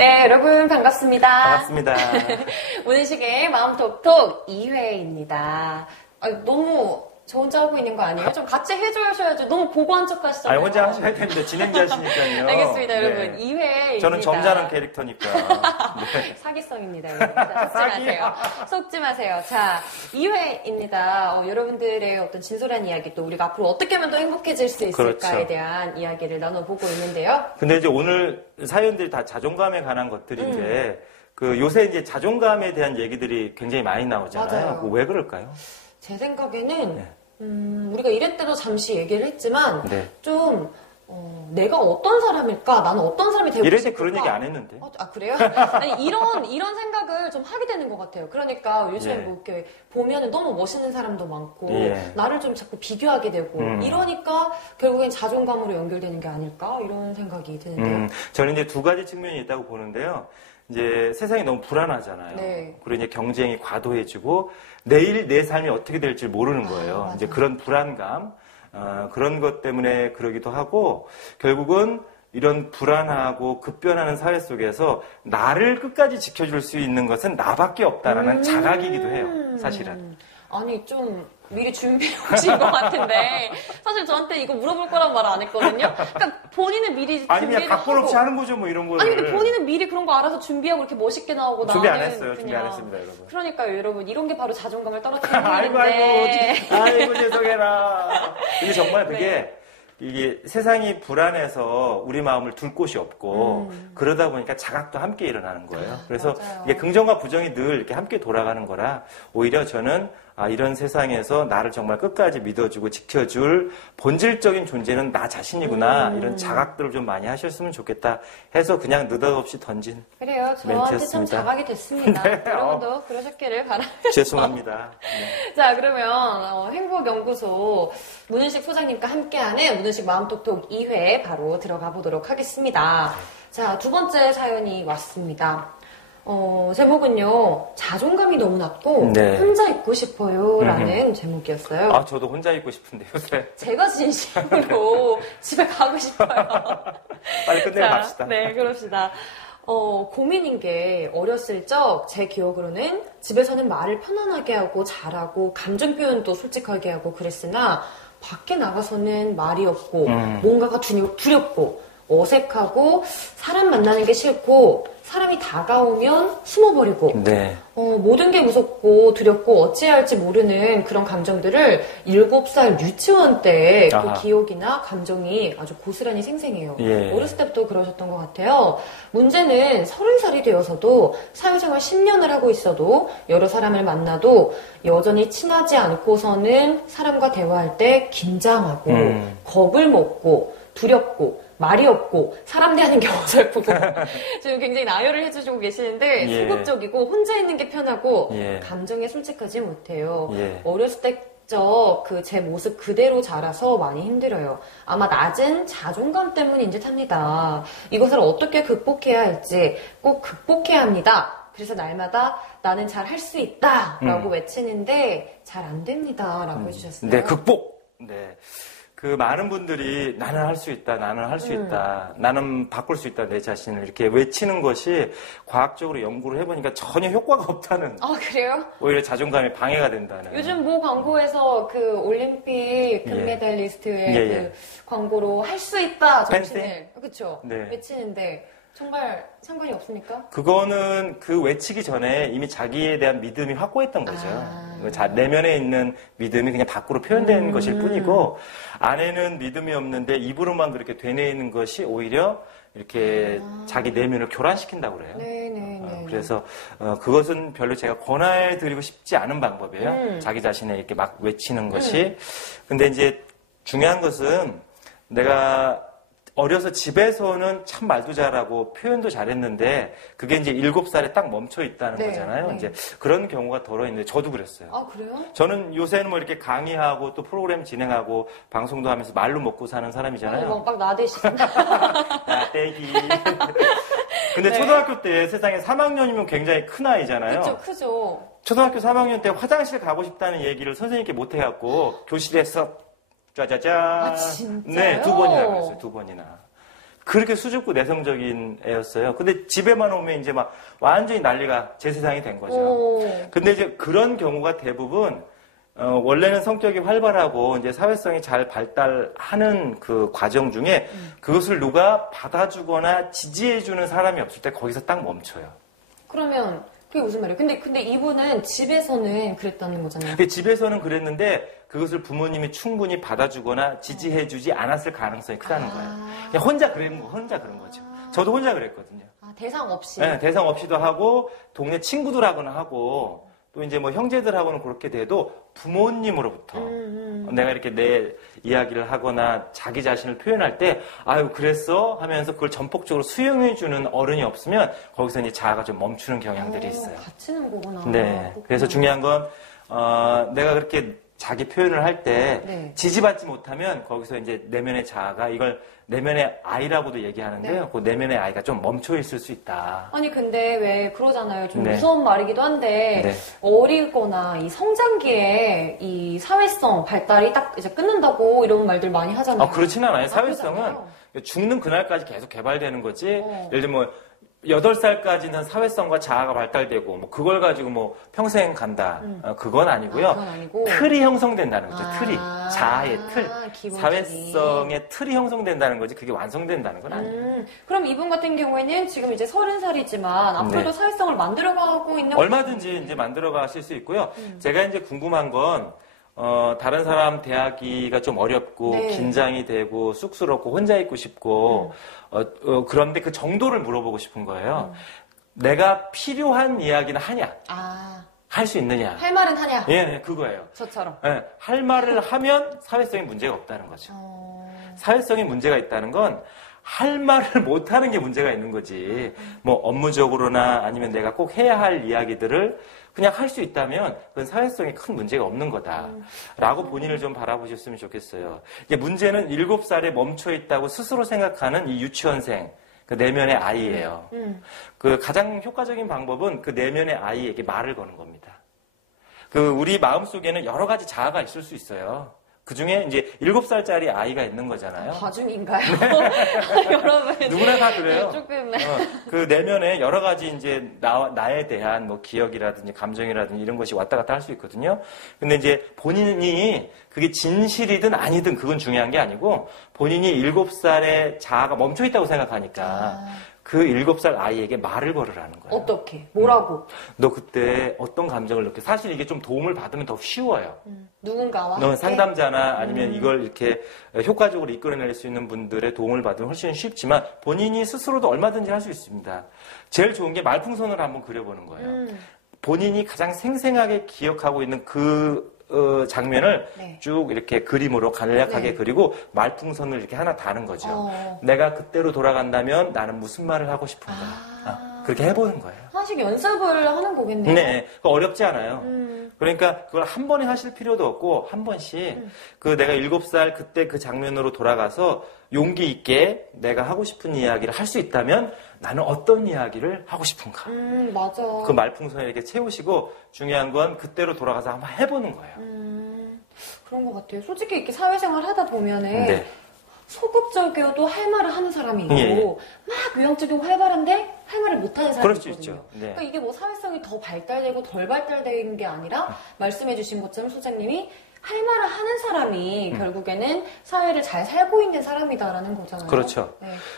네, 여러분 반갑습니다. 반갑습니다. 문은식의 마음톡톡 2회입니다. 너무 저 혼자 하고 있는 거 아니에요? 좀 같이 해주셔야죠. 너무 보고 한 척 하시잖아요. 아니, 혼자 하셔야 됩니다. 진행자시니까요. 알겠습니다, 네. 여러분. 2회입니다. 저는 점잖은 캐릭터니까. 네. 사기성입니다, 여러분. 자, 속지 마세요. 속지 마세요. 자, 2회입니다. 여러분들의 어떤 진솔한 이야기, 또 우리가 앞으로 어떻게 하면 더 행복해질 수 있을까에 그렇죠. 대한 이야기를 나눠보고 있는데요. 근데 이제 오늘 사연들이 다 자존감에 관한 것들인데, 요새 이제 자존감에 대한 얘기들이 굉장히 많이 나오잖아요. 맞아요. 왜 그럴까요? 제 생각에는, 네. 우리가 이럴 때도 잠시 얘기를 했지만, 네. 좀, 내가 어떤 사람일까? 나는 어떤 사람이 되고 이럴 싶을까? 때 그런 얘기 안 했는데. 그래요? 아니, 이런 생각을 좀 하게 되는 것 같아요. 그러니까 요즘에 예. 뭐 이렇게 보면은 너무 멋있는 사람도 많고, 예. 나를 좀 자꾸 비교하게 되고, 이러니까 결국엔 자존감으로 연결되는 게 아닐까? 이런 생각이 드는데요. 저는 이제 두 가지 측면이 있다고 보는데요. 이제 세상이 너무 불안하잖아요. 네. 그리고 이제 경쟁이 과도해지고 내일 내 삶이 어떻게 될지 모르는 거예요. 맞아요. 이제 그런 불안감, 그런 것 때문에 그러기도 하고 결국은 이런 불안하고 급변하는 사회 속에서 나를 끝까지 지켜줄 수 있는 것은 나밖에 없다라는 자각이기도 해요. 사실은. 아니, 좀 미리 준비해 오신 것 같은데 사실 저한테 이거 물어볼 거란 말 안 했거든요. 그러니까 본인은 미리 아니 준비를 그냥 각본 없이 하는 거죠, 뭐 이런 거를. 아니 근데 본인은 미리 그런 거 알아서 준비하고 이렇게 멋있게 나오고 준비 안 나는 했어요. 준비 안 그냥. 했습니다, 여러분. 그러니까요, 여러분. 이런 게 바로 자존감을 떨어뜨리는 아이고, 일인데. 아이고, 죄송해라. 이게 정말 그게, 이게 세상이 불안해서 우리 마음을 둘 곳이 없고, 그러다 보니까 자각도 함께 일어나는 거예요. 그래서 맞아요. 이게 긍정과 부정이 늘 이렇게 함께 돌아가는 거라, 오히려 저는 이런 세상에서 나를 정말 끝까지 믿어주고 지켜줄 본질적인 존재는 나 자신이구나, 이런 자각들을 좀 많이 하셨으면 좋겠다 해서 그냥 느닷없이 던진 그래요. 저한테 멘트였습니다. 참 자각이 됐습니다. 네, 여러분도 그러셨기를 바랍니다. 죄송합니다. 네. 자, 그러면 행복연구소 문은식 소장님과 함께하는 문은식 마음톡톡 2회 바로 들어가 보도록 하겠습니다. 자, 두 번째 사연이 왔습니다. 제목은요, 자존감이 너무 낮고 네. 혼자 있고 싶어요 라는 제목이었어요. 저도 혼자 있고 싶은데 요새. 제가 진심으로 집에 가고 싶어요. 빨리 끝내고 갑시다. 네, 그럽시다. 고민인 게 어렸을 적 제 기억으로는 집에서는 말을 편안하게 하고 잘하고 감정 표현도 솔직하게 하고 그랬으나 밖에 나가서는 말이 없고 뭔가가 두렵고 어색하고 사람 만나는 게 싫고 사람이 다가오면 숨어버리고 네. 모든 게 무섭고 두렵고 어찌해야 할지 모르는 그런 감정들을 7살 유치원 때 그 기억이나 감정이 아주 고스란히 생생해요. 예. 어렸을 때부터 그러셨던 것 같아요. 문제는 30살이 되어서도 사회생활 10년을 하고 있어도 여러 사람을 만나도 여전히 친하지 않고서는 사람과 대화할 때 긴장하고 겁을 먹고 두렵고 말이 없고 사람 대하는 게 어설프고 지금 굉장히 나열을 해주시고 계시는데 예. 소극적이고 혼자 있는 게 편하고 예. 감정에 솔직하지 못해요. 예. 어렸을 때 그 제 모습 그대로 자라서 많이 힘들어요. 아마 낮은 자존감 때문인 듯 합니다. 이것을 어떻게 극복해야 할지 꼭 극복해야 합니다. 그래서 날마다 나는 잘 할 수 있다 라고 외치는데 잘 안 됩니다 라고 해주셨어요. 네, 극복. 네. 그 많은 분들이 나는 할 수 있다, 나는 할 수 있다, 나는 바꿀 수 있다, 내 자신을 이렇게 외치는 것이 과학적으로 연구를 해보니까 전혀 효과가 없다는. 그래요? 오히려 자존감이 방해가 된다는. 요즘 모 광고에서 그 올림픽 금메달리스트의 그 광고로 할 수 있다 정신을 그렇죠? 네. 외치는데 정말 상관이 없습니까? 그거는 그 외치기 전에 이미 자기에 대한 믿음이 확고했던 거죠. 내면에 있는 믿음이 그냥 밖으로 표현된 것일 뿐이고 안에는 믿음이 없는데 입으로만 그렇게 되뇌이는 것이 오히려 이렇게 자기 내면을 교란시킨다고 그래요. 네네네. 그래서 그것은 별로 제가 권해드리고 싶지 않은 방법이에요. 자기 자신에 이렇게 막 외치는 것이. 근데 이제 중요한 것은 내가 어려서 집에서는 참 말도 잘하고 표현도 잘했는데 그게 이제 7살에 딱 멈춰 있다는 거잖아요. 네. 이제 그런 경우가 덜어 있는데 저도 그랬어요. 아, 그래요? 저는 요새는 뭐 이렇게 강의하고 또 프로그램 진행하고 방송도 하면서 말로 먹고 사는 사람이잖아요. 막 나대시잖아. 야, 떼기. 근데 초등학교 때 세상에 3학년이면 굉장히 큰 아이잖아요. 그쵸, 크죠. 초등학교 3학년 때 화장실 가고 싶다는 얘기를 선생님께 못 해갖고 교실에서 짜자잔. 아, 진짜요? 네, 2번이나 그랬어요. 2번이나. 그렇게 수줍고 내성적인 애였어요. 근데 집에만 오면 이제 막 완전히 난리가 제 세상이 된 거죠. 근데 이제 그런 경우가 대부분 원래는 성격이 활발하고 이제 사회성이 잘 발달하는 그 과정 중에 그것을 누가 받아주거나 지지해주는 사람이 없을 때 거기서 딱 멈춰요. 그러면 그게 무슨 말이에요? 근데 이분은 집에서는 그랬다는 거잖아요. 집에서는 그랬는데 그것을 부모님이 충분히 받아주거나 지지해주지 않았을 가능성이 크다는 거예요. 그냥 혼자 그런 거죠. 저도 혼자 그랬거든요. 대상 없이. 네, 대상 없이도 하고 동네 친구들하고는 하고 또 이제 뭐 형제들하고는 그렇게 돼도 부모님으로부터 내가 이렇게 내 이야기를 하거나 자기 자신을 표현할 때 아유 그랬어 하면서 그걸 전폭적으로 수용해주는 어른이 없으면 거기서 이제 자아가 좀 멈추는 경향들이 있어요. 갇히는 거구나. 네. 그렇구나. 그래서 중요한 건 내가 그렇게 자기 표현을 할 때 지지받지 못하면 거기서 이제 내면의 자아가 이걸 내면의 아이라고도 얘기하는데요. 그 내면의 아이가 좀 멈춰 있을 수 있다. 아니 근데 왜 그러잖아요. 좀 무서운 말이기도 한데 어리거나 이 성장기에 이 사회성 발달이 딱 이제 끊는다고 이런 말들 많이 하잖아요. 그렇지는 않아요. 사회성은 죽는 그날까지 계속 개발되는 거지. 예를 들면 8살까지는 사회성과 자아가 발달되고 뭐 그걸 가지고 뭐 평생 간다. 그건 아니고요. 그건 아니고. 틀이 형성된다는 거죠. 틀이. 자아의 틀. 기본 사회성의 틀이 형성된다는 거지 그게 완성된다는 건 아니에요. 그럼 이분 같은 경우에는 지금 이제 30살이지만 앞으로도 사회성을 만들어가고 있는 얼마든지 이제 만들어 가실 수 있고요. 제가 이제 궁금한 건 다른 사람 대하기가 좀 어렵고 긴장이 되고 쑥스럽고 혼자 있고 싶고 그런데 그 정도를 물어보고 싶은 거예요. 내가 필요한 이야기는 하냐? 할 수 있느냐? 할 말은 하냐? 예, 그거예요. 저처럼. 예, 할 말을 하면 사회성에 문제가 없다는 거죠. 사회성에 문제가 있다는 건 할 말을 못하는 게 문제가 있는 거지. 뭐 업무적으로나 아니면 내가 꼭 해야 할 이야기들을 그냥 할 수 있다면 그건 사회성에 큰 문제가 없는 거다라고 본인을 좀 바라보셨으면 좋겠어요. 이게 문제는 7살에 멈춰 있다고 스스로 생각하는 이 유치원생, 그 내면의 아이예요. 그 가장 효과적인 방법은 그 내면의 아이에게 말을 거는 겁니다. 그 우리 마음속에는 여러 가지 자아가 있을 수 있어요. 그 중에 이제 7살짜리 아이가 있는 거잖아요. 다중인가요? 여러분. 누구나 다 그래요. 조금. 그 내면에 여러 가지 이제 나에 대한 뭐 기억이라든지 감정이라든지 이런 것이 왔다 갔다 할 수 있거든요. 근데 이제 본인이 그게 진실이든 아니든 그건 중요한 게 아니고 본인이 7살의 자아가 멈춰 있다고 생각하니까 그 7살 아이에게 말을 걸으라는 거예요. 어떻게? 뭐라고? 너 그때 어떤 감정을 느꼈어? 사실 이게 좀 도움을 받으면 더 쉬워요. 누군가와 너 상담자나 아니면 이걸 이렇게 효과적으로 이끌어낼 수 있는 분들의 도움을 받으면 훨씬 쉽지만 본인이 스스로도 얼마든지 할 수 있습니다. 제일 좋은 게 말풍선을 한번 그려보는 거예요. 본인이 가장 생생하게 기억하고 있는 그 장면을 쭉 이렇게 그림으로 간략하게 그리고 말풍선을 이렇게 하나 다는 거죠. 내가 그때로 돌아간다면 나는 무슨 말을 하고 싶은가. 그렇게 해보는 거예요. 하나씩 연습을 하는 거겠네요. 네. 어렵지 않아요. 그러니까 그걸 한 번에 하실 필요도 없고 한 번씩 그 내가 7살 그때 그 장면으로 돌아가서 용기 있게 내가 하고 싶은 이야기를 할 수 있다면 나는 어떤 이야기를 하고 싶은가. 맞아. 그 말풍선을 이렇게 채우시고 중요한 건 그때로 돌아가서 한번 해보는 거예요. 그런 것 같아요. 솔직히 이렇게 사회생활 하다 보면은 소극적이어도 할 말을 하는 사람이 있고 막 외향적이고 활발한데 할 말을 못하는 사람이 그럴 수 있거든요. 있죠. 그러니까 이게 뭐 사회성이 더 발달되고 덜 발달된 게 아니라 말씀해주신 것처럼 소장님이 할 말을 하는 사람이 결국에는 사회를 잘 살고 있는 사람이다라는 거잖아요. 그렇죠.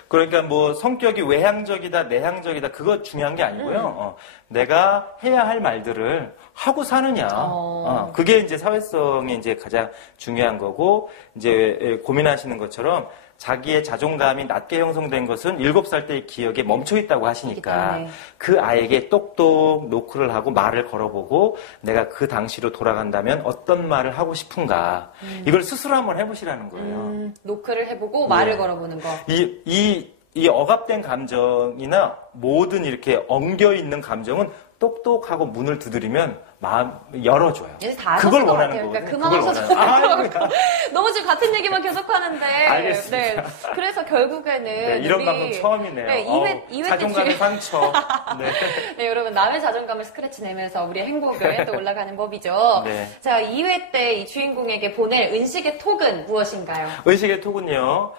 그러니까 뭐 성격이 외향적이다, 내향적이다 그거 중요한 게 아니고요. 내가 해야 할 말들을 하고 사느냐. 그게 이제 사회성이 이제 가장 중요한 거고 이제 고민하시는 것처럼 자기의 자존감이 낮게 형성된 것은 7살 때의 기억에 멈춰 있다고 하시니까 그 아이에게 똑똑 노크를 하고 말을 걸어보고 내가 그 당시로 돌아간다면 어떤 말을 하고 싶은가 이걸 스스로 한번 해보시라는 거예요. 노크를 해보고 말을 걸어보는 거. 이 억압된 감정이나 모든 이렇게 엉겨 있는 감정은 똑똑하고 문을 두드리면 마음 열어줘요. 그걸 원하는 거예요. 그러니까 그만하셔도 너무 지금 같은 얘기만 계속하는데. 알겠습니다. 그래서 결국에는 이런 방송 처음이네요. 2회 자존감의 상처. 네, 여러분 남의 자존감을 스크래치 내면서 우리의 행복을 또 올라가는 법이죠. 자, 2회 때 이 주인공에게 보낼 은식의 톡은 무엇인가요? 은식의 톡은요.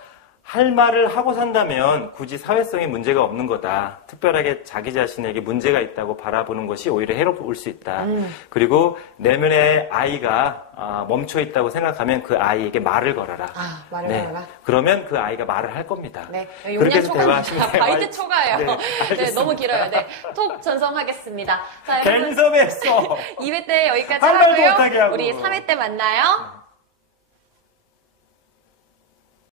할 말을 하고 산다면 굳이 사회성에 문제가 없는 거다. 특별하게 자기 자신에게 문제가 있다고 바라보는 것이 오히려 해로울 수 있다. 그리고 내면의 아이가 멈춰 있다고 생각하면 그 아이에게 말을 걸어라. 말을 네. 걸어라. 그러면 그 아이가 말을 할 겁니다. 네. 그렇게 해서 대화하시면 돼요. 바이트 초과예요. 네, 네, 너무 길어요. 네. 톡 전송하겠습니다. 자, 괜히 섭외했어. 2회 때 여기까지 한 말도 하고요. 못하게 하고. 우리 3회 때 만나요.